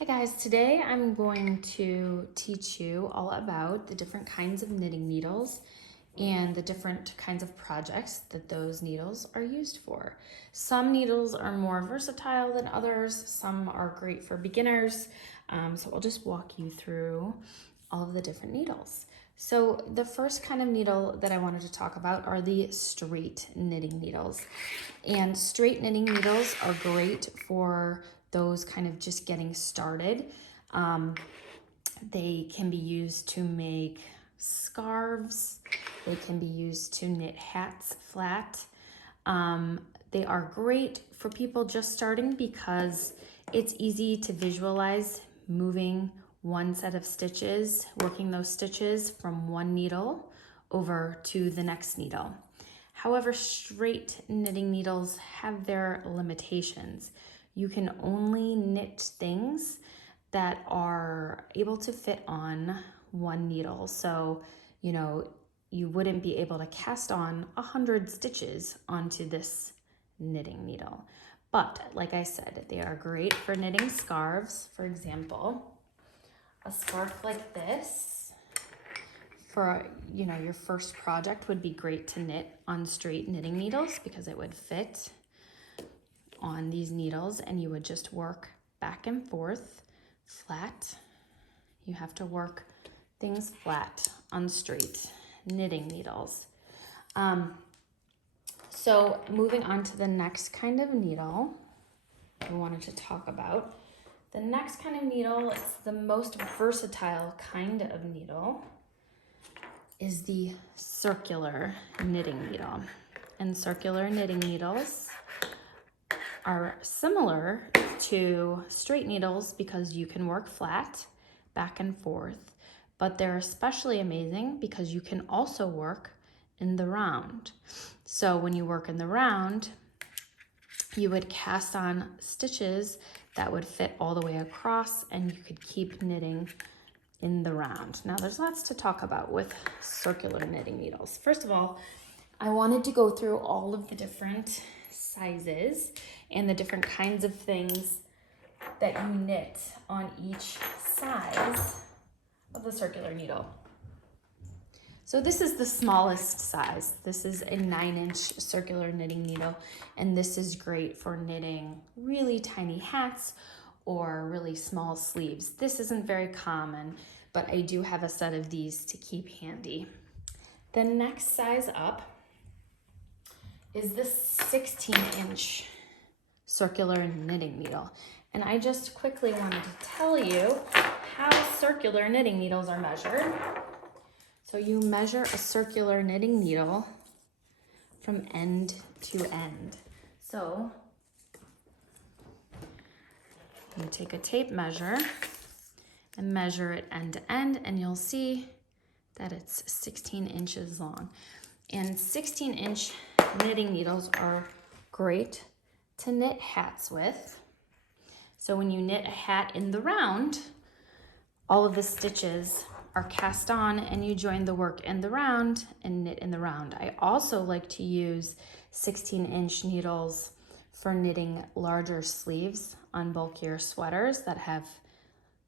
Hi guys, today I'm going to teach you all about the different kinds of knitting needles and the different kinds of projects that those needles are used for. Some needles are more versatile than others, some are great for beginners, so I'll just walk you through all of the different needles. So the first kind of needle that I wanted to talk about are the straight knitting needles. And straight knitting needles are great for those kind of just getting started. They can be used to make scarves. They can be used to knit hats flat. They are great for people just starting because it's easy to visualize moving one set of stitches, working those stitches from one needle over to the next needle. However, straight knitting needles have their limitations. You can only knit things that are able to fit on one needle. So, you wouldn't be able to cast on 100 stitches onto this knitting needle. But like I said, they are great for knitting scarves. For example, a scarf like this for your first project would be great to knit on straight knitting needles because it would fit on these needles and you would just work back and forth flat. You have to work things flat on straight knitting needles. So moving on to the next kind of needle we wanted to talk about. The next kind of needle is the most versatile kind of needle is the circular knitting needle. And circular knitting needles are similar to straight needles because you can work flat, back and forth, but they're especially amazing because you can also work in the round. So when you work in the round, you would cast on stitches that would fit all the way across and you could keep knitting in the round. Now there's lots to talk about with circular knitting needles. First of all, I wanted to go through all of the different sizes and the different kinds of things that you knit on each size of the circular needle. So this is the smallest size. This is a 9-inch circular knitting needle, and this is great for knitting really tiny hats or really small sleeves. This isn't very common, but I do have a set of these to keep handy. The next size up is this 16-inch circular knitting needle. And I just quickly wanted to tell you how circular knitting needles are measured. So you measure a circular knitting needle from end to end. So you take a tape measure and measure it end to end, and you'll see that it's 16 inches long. And 16-inch knitting needles are great to knit hats with. So when you knit a hat in the round, all of the stitches are cast on and you join the work in the round and knit in the round. I also like to use 16-inch needles for knitting larger sleeves on bulkier sweaters that have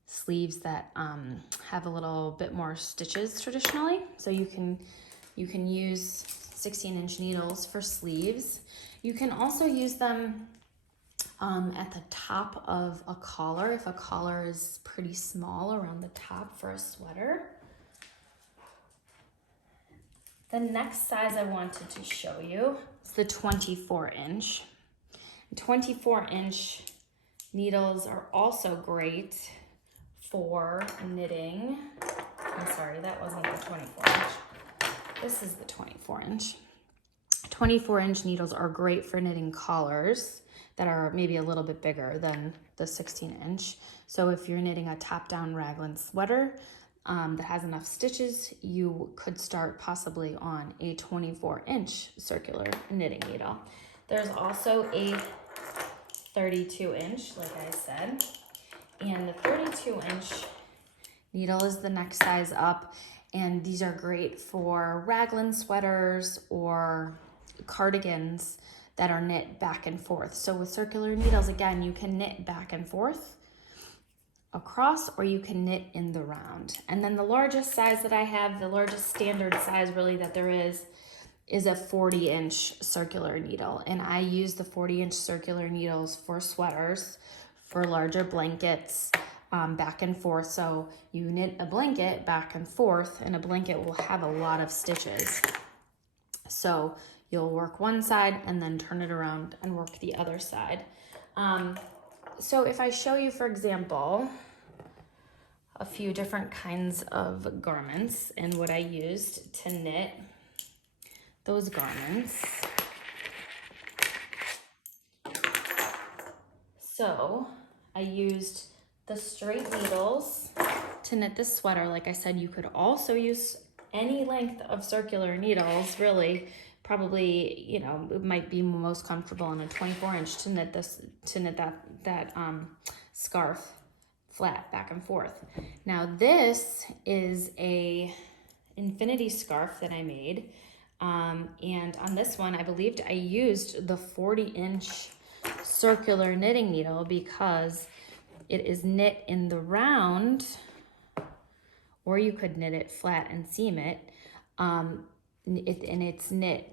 sleeves that have a little bit more stitches traditionally. So you can use 16-inch needles for sleeves. You can also use them at the top of a collar if a collar is pretty small around the top for a sweater. The next size I wanted to show you is the 24-inch. 24-inch needles are also great for knitting. I'm sorry, that wasn't the 24-inch. This is the 24-inch. 24-inch needles are great for knitting collars that are maybe a little bit bigger than the 16-inch. So if you're knitting a top-down raglan sweater that has enough stitches, you could start possibly on a 24-inch circular knitting needle. There's also a 32-inch, like I said, and the 32-inch needle is the next size up, and these are great for raglan sweaters or cardigans that are knit back and forth. So with circular needles, again, you can knit back and forth across, or you can knit in the round. And then the largest size that I have, the largest standard size really that there is a 40-inch circular needle. And I use the 40-inch circular needles for sweaters, for larger blankets, back and forth. So you knit a blanket back and forth, and a blanket will have a lot of stitches. So you'll work one side and then turn it around and work the other side. So if I show you, for example, a few different kinds of garments and what I used to knit those garments. So I used the straight needles to knit this sweater. Like I said, you could also use any length of circular needles, really. Probably, you know, it might be most comfortable on a 24-inch to knit that scarf flat back and forth. Now this is a infinity scarf that I made, and on this one I believed I used the 40-inch circular knitting needle because it is knit in the round, or you could knit it flat and seam it, and it's knit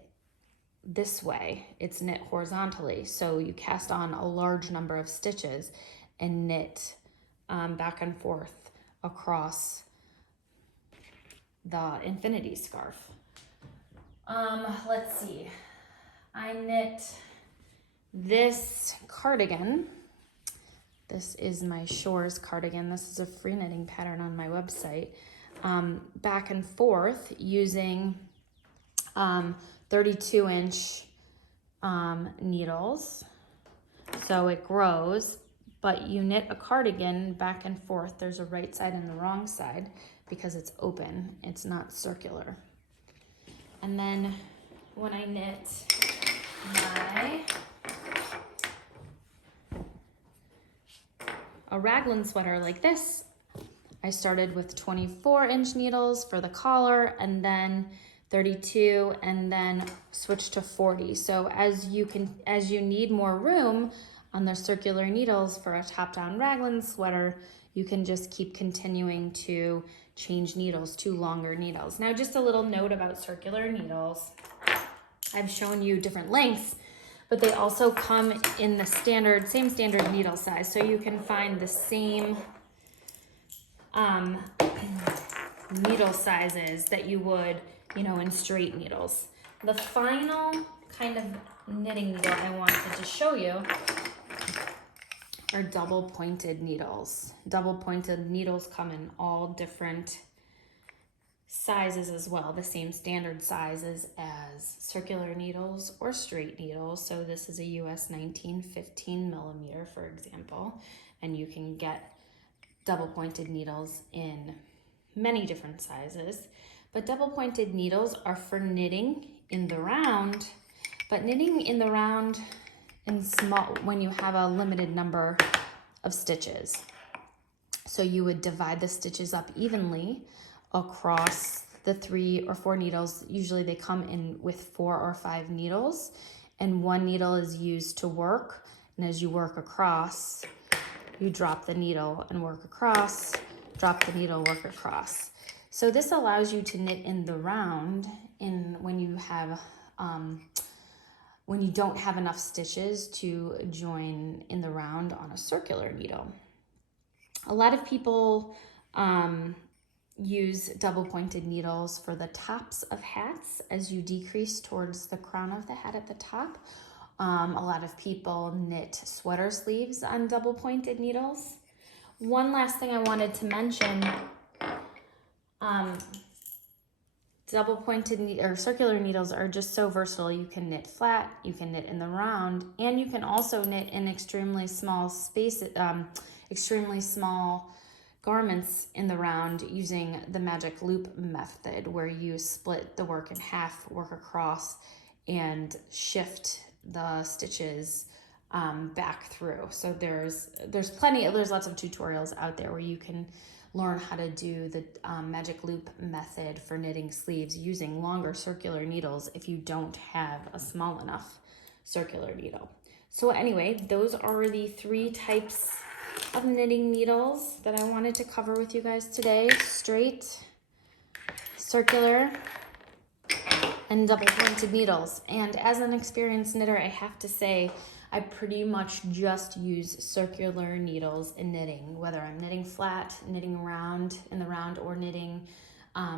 this way. It's knit horizontally, so you cast on a large number of stitches and knit back and forth across the infinity scarf. Let's see. I knit this cardigan. This is my Shores cardigan. This is a free knitting pattern on my website. Back and forth using 32-inch needles. So it grows, but you knit a cardigan back and forth. There's a right side and the wrong side because it's open. It's not circular. And then when I knit a raglan sweater like this, I started with 24-inch needles for the collar, and then 32, and then switched to 40. So as you need more room on the circular needles for a top-down raglan sweater, you can just keep continuing to change needles to longer needles. Now, just a little note about circular needles. I've shown you different lengths, but they also come in the same standard needle size. So you can find the same needle sizes that you would, you know, in straight needles. The final kind of knitting needle I wanted to show you are double pointed needles. Double pointed needles come in all different sizes as well, the same standard sizes as circular needles or straight needles. So this is a US 1915 millimeter, for example, and you can get double pointed needles in many different sizes. But double pointed needles are for knitting in the round, but knitting in the round in small when you have a limited number of stitches. So you would divide the stitches up evenly across the 3 or 4 needles. Usually they come in with 4 or 5 needles, and one needle is used to work. And as you work across, you drop the needle and work across, drop the needle, work across. So this allows you to knit in the round when you don't have enough stitches to join in the round on a circular needle. A lot of people use double pointed needles for the tops of hats as you decrease towards the crown of the hat at the top. A lot of people knit sweater sleeves on double pointed needles. One last thing I wanted to mention, double pointed or circular needles are just so versatile. You can knit flat, you can knit in the round, and you can also knit in extremely small spaces, extremely small garments in the round using the magic loop method, where you split the work in half, work across, and shift the stitches back through. So there's lots of tutorials out there where you can learn how to do the magic loop method for knitting sleeves using longer circular needles if you don't have a small enough circular needle. So anyway, those are the 3 types of knitting needles that I wanted to cover with you guys today. Straight, circular, and double pointed needles. And as an experienced knitter, I have to say, I pretty much just use circular needles in knitting, whether I'm knitting flat, knitting around in the round, or knitting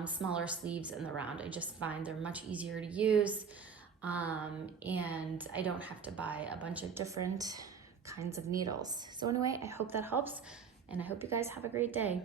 smaller sleeves in the round. I just find they're much easier to use, and I don't have to buy a bunch of different kinds of needles. So anyway, I hope that helps, and I hope you guys have a great day.